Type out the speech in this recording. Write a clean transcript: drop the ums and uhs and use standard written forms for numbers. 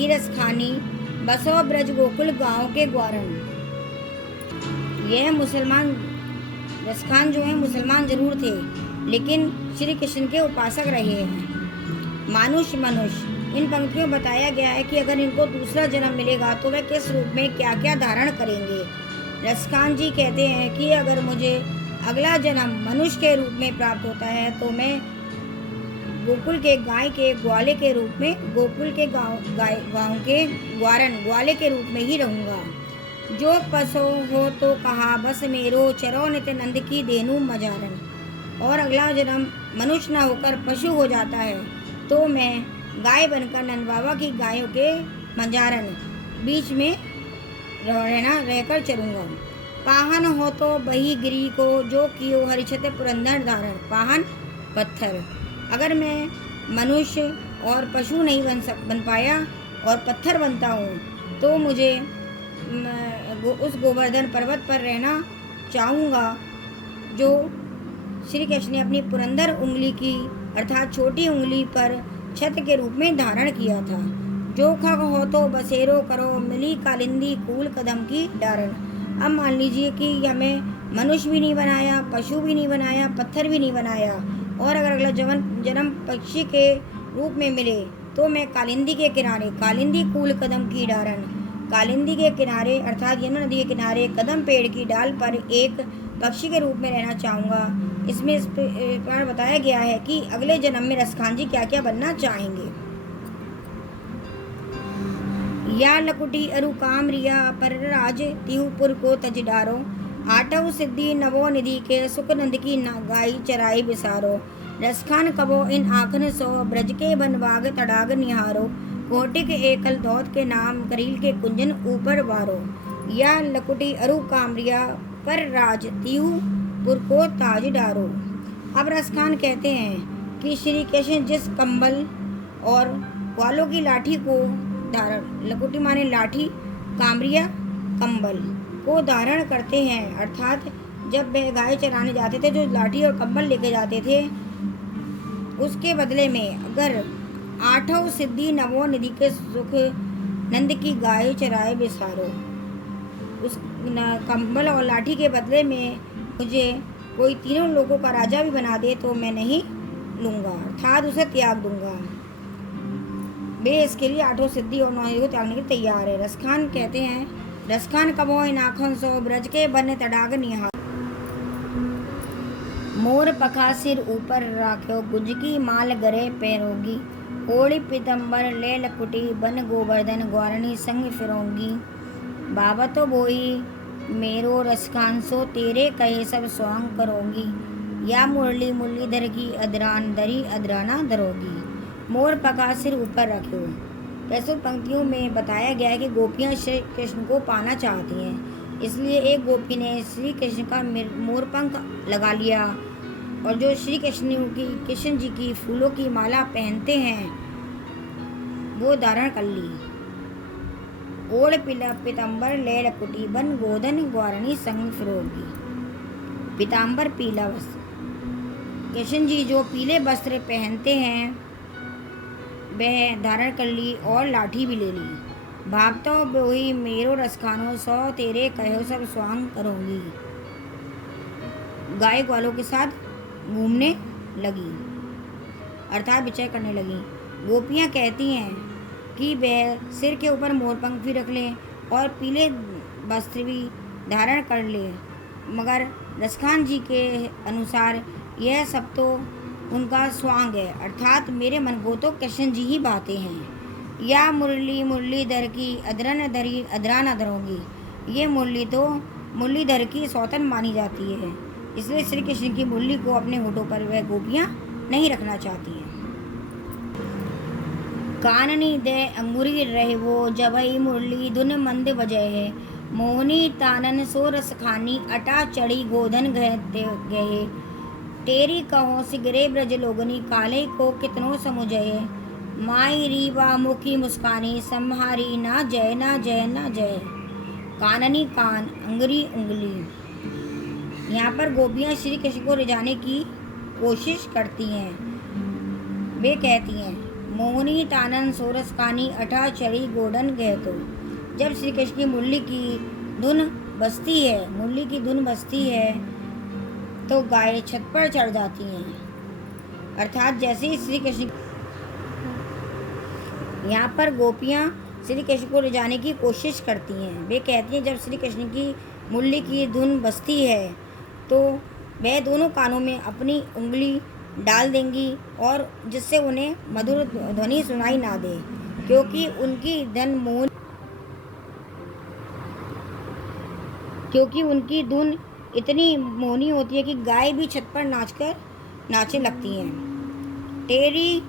बही रसखानी, बसो ब्रज गोकुल गाँव के ग्वारन। यह मुसलमान रसखान जो है मुसलमान जरूर थे, लेकिन श्री कृष्ण के उपासक रहे हैं। मानुष मनुष्य, इन पंक्तियों में बताया गया है कि अगर इनको दूसरा जन्म मिलेगा तो वे किस रूप में क्या क्या धारण करेंगे। रसखान जी कहते हैं कि अगर मुझे अगला जन्म मनुष्य के रूप में प्राप्त होता है तो मैं गोकुल के गाय के ग्वाले के रूप में, गोकुल के गाँव के ग्वाले के रूप में ही रहूँगा। जो पशु हो तो कहा बस मेरो, चरो नित नंद की देनु मजारन। और अगला जन्म मनुष्य न होकर पशु हो जाता है तो मैं गाय बनकर नंद बाबा की गायों के मजारन बीच में रहकर चरूँगा। पाहन हो तो बही गिरी को, जो कियो हरिछत पुरंदर धारण। पाहन पत्थर, अगर मैं मनुष्य और पशु नहीं बन पाया और पत्थर बनता हूँ तो मुझे उस गोवर्धन पर्वत पर रहना चाहूँगा जो श्री कृष्ण ने अपनी पुरंदर उंगली की अर्थात छोटी उंगली पर छत के रूप में धारण किया था। जो खग हो तो बसेरो करो, मिली कालिंदी कूल कदम की डारण। अब मान लीजिए कि हमें मनुष्य भी नहीं बनाया, पशु भी नहीं बनाया, पत्थर भी नहीं बनाया, और अगर अगला जन्म पक्षी के रूप में मिले तो मैं कालिंदी के किनारे, कालिंदी कूल कदम की डारण, कालिंदी के किनारे अर्थात यमुना नदी के किनारे कदम पेड़ की डाल पर एक पक्षी के रूप में रहना चाहूँगा। इसमें इस प्रकार बताया गया है कि अगले जन्म में रसखान जी क्या क्या बनना चाहेंगे। या लकुटी अरु काम रिया, पर राज तिहुपुर को तज डारो। आठव सिद्धि नवो निधि के, सुख नंद की गाई चराई बिसारो। रसखान कबो इन आखन सो, ब्रज के बन बाग तड़ाग निहारो। कोटिक एकल धौत के नाम, करील के कुंजन ऊपर वारो। या लकुटी अरु कामरिया, पर राज तिहुपुर को ताज डारो। अब रसखान कहते हैं कि श्री कृष्ण जिस कंबल और ग्वालों की लाठी को धारण, लकुटी माने लाठी, कामरिया कंबल को धारण करते हैं, अर्थात जब वे गाय चराने जाते थे जो लाठी और कंबल लेके जाते थे, उसके बदले में अगर आठों सिद्धि नवो निधि के सुख नंद की गाय चराए बिसारो, उस कंबल और लाठी के बदले में मुझे कोई तीनों लोगों का राजा भी बना दे तो मैं नहीं लूँगा, अर्थात उसे त्याग दूंगा। वे इसके लिए आठों सिद्धि और नौ निधि को त्यागने के तैयार है। रसखान कहते हैं, रसखान कबो नाखन सो, ब्रज के बन तड़ाग निहार। मोर पखा सिर ऊपर राख्यो, गुज की माल गरे पैरोगी। ओढ़ी पीतम्बर ले लकुटी, बन गोवर्धन ग्वारणी संग फिरोंगी। बाबा तो बोई मेरो रसखान सो, तेरे कहे सब स्वांग करोगी। या मुरली मुरलीधर की अदरान दरी, अदराना धरोगी। मोर पका सिर ऊपर रखो। प्रस्तुत पंक्तियों में बताया गया है कि गोपियाँ श्री कृष्ण को पाना चाहती हैं, इसलिए एक गोपी ने श्री कृष्ण का मोर पंख लगा लिया और जो श्री कृष्ण जी की फूलों की माला पहनते हैं वो धारण कर ली। ओढ़ पीताम्बर ले लकुटी, बन गोधन ग्वारणी संग फिरोगी। पीताम्बर पीला वस्त्र, कृष्ण जी जो पीले वस्त्र पहनते हैं वह धारण कर ली और लाठी भी ले ली। भागतो बोही मेरो रसखानो सो, तेरे कहो सब स्वांग करूँगी। गाय ग्वालों के साथ घूमने लगी अर्थात विचय करने लगी। गोपियाँ कहती हैं कि वह सिर के ऊपर मोरपंख भी रख लें और पीले वस्त्र भी धारण कर ले, मगर रसखान जी के अनुसार यह सब तो उनका स्वांग है, अर्थात मेरे मन को तो कृष्ण जी ही भाते हैं। या मुरली मुरलीधर की अदरन धरी, अदराना धरोगी। ये मुरली तो मुरलीधर की सौतन मानी जाती है, इसलिए श्री कृष्ण की मुरली को अपने होठों पर वह गोपियाँ नहीं रखना चाहती हैं। काननी दे अंगुरी रहे वो, जबई मुरली धुन मंद बजय है। मोहनी तानन सो रसखानी, अटा चढ़ी गोधन गहे। तेरी कहो सिगरे ब्रज लोगनी, काले को कितनो समुझय। माई रीवा मुखी मुस्कानी, संहारी ना जय ना जय ना जय। काननी कान, अंगुरी उंगली। यहाँ पर गोपियाँ श्री कृष्ण को रिझाने की कोशिश करती हैं। वे कहती हैं मोहनी तानन सोरस कानी अठा चढ़ी गोडन गहतो। जब श्री कृष्ण की मुरली की धुन बजती है तो गायें छत पर चढ़ जाती हैं। अर्थात जैसे ही श्री कृष्ण, यहाँ पर गोपियाँ श्री कृष्ण को ले जाने की कोशिश करती हैं। वे कहती हैं जब श्री कृष्ण की मुरली की धुन बजती है तो वह दोनों कानों में अपनी उंगली डाल देंगी और जिससे उन्हें मधुर ध्वनि सुनाई ना दे, क्योंकि उनकी धुन इतनी मोहनी होती है कि गाय भी छत पर नाचने लगती हैं। तेरी